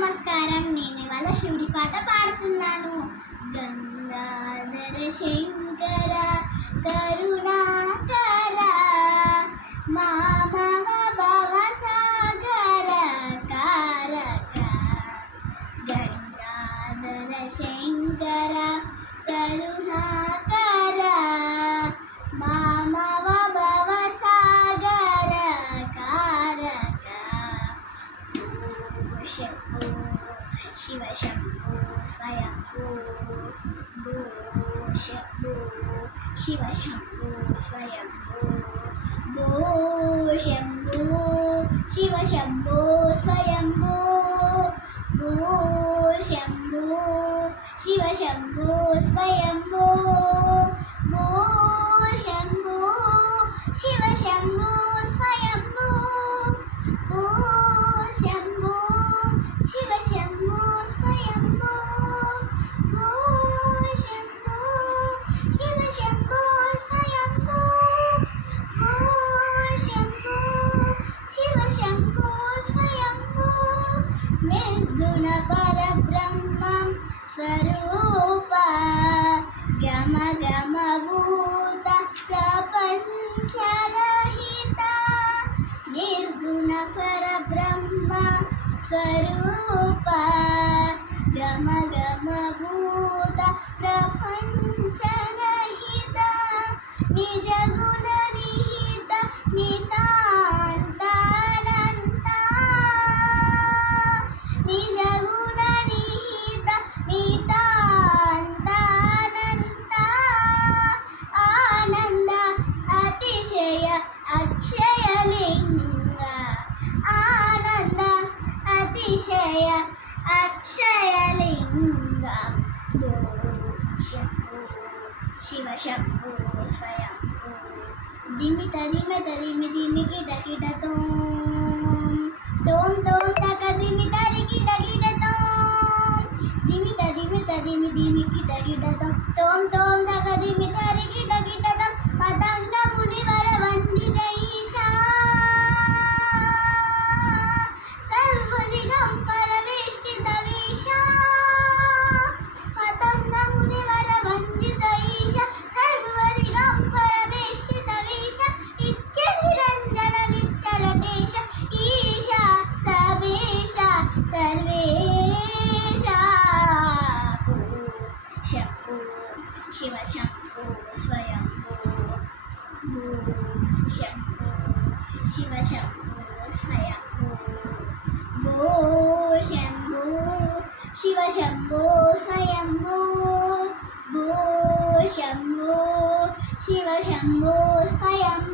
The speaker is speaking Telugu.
నమస్కారం. నేను ఇవాళ శివుడి పాట పాడుతున్నాను. గంగాధర శంకర కరుణాకర మామవ భవసాగర కారక. గంగాధర శంకర కరుణాకర మామవ భవసాగర కారక. శంభో శివ శంభో స్వయంభో భో శంభో శివ శంభో స్వయంభో భో శంభో శివ శంభో స్వయంభో భో శంభో శివ శంభో స్వయంభో భో శంభో శివ శంభో స్వయంభో భో శంభో శివ శంభో స్వయంభో భో శంభో శివ శంభో స్వయంభో భో శంభో శివ శంభో స్వయంభో. నిర్గుణ పరబ్రహ్మం స్వరూప గమ గమ భూత ప్రపంచరహిత. నిర్గుణ పరబ్రహ్మ స్వరూప గమ గమ భూత ప్రపంచరహిత. నిజ గుణ నిహిత నితాంతానంత. నిజ గుణ నిహిత నితాంతానంత. ఆనంద అతిశయ అక్షయలింగ. ఆనంద అతిశయ అక్షయలింగ. భో శంభో శివ శంభో స్వయంభో. దిమిత దిమిత దిమి దిమి కిట కిట తోం తోం తోం తక దిమి తరి కిట కిట తోం. దిమిత దిమిత దిమి దిమి కిట కిట తోం తోం తోం తక దిమి తరి కిట కిట తోం. పతంగ మునివర వందిత ఈశా సర్వదిగం పరవేష్టిత వీశా. పతంగ మునివర వందిత ఈశా సర్వదిగం పరవేష్టిత వీశా. నిత్య నిరంజన నిత్య నటేశ ఈశా సర్వేశ సర్వేశ. భో శంభో శివ శంభో స్వయంభో భో శంభో శివ శంభో స్వయంభో భో శంభో శివ శంభో స్వయంభో భో శంభో శివ శంభో స్వయంభో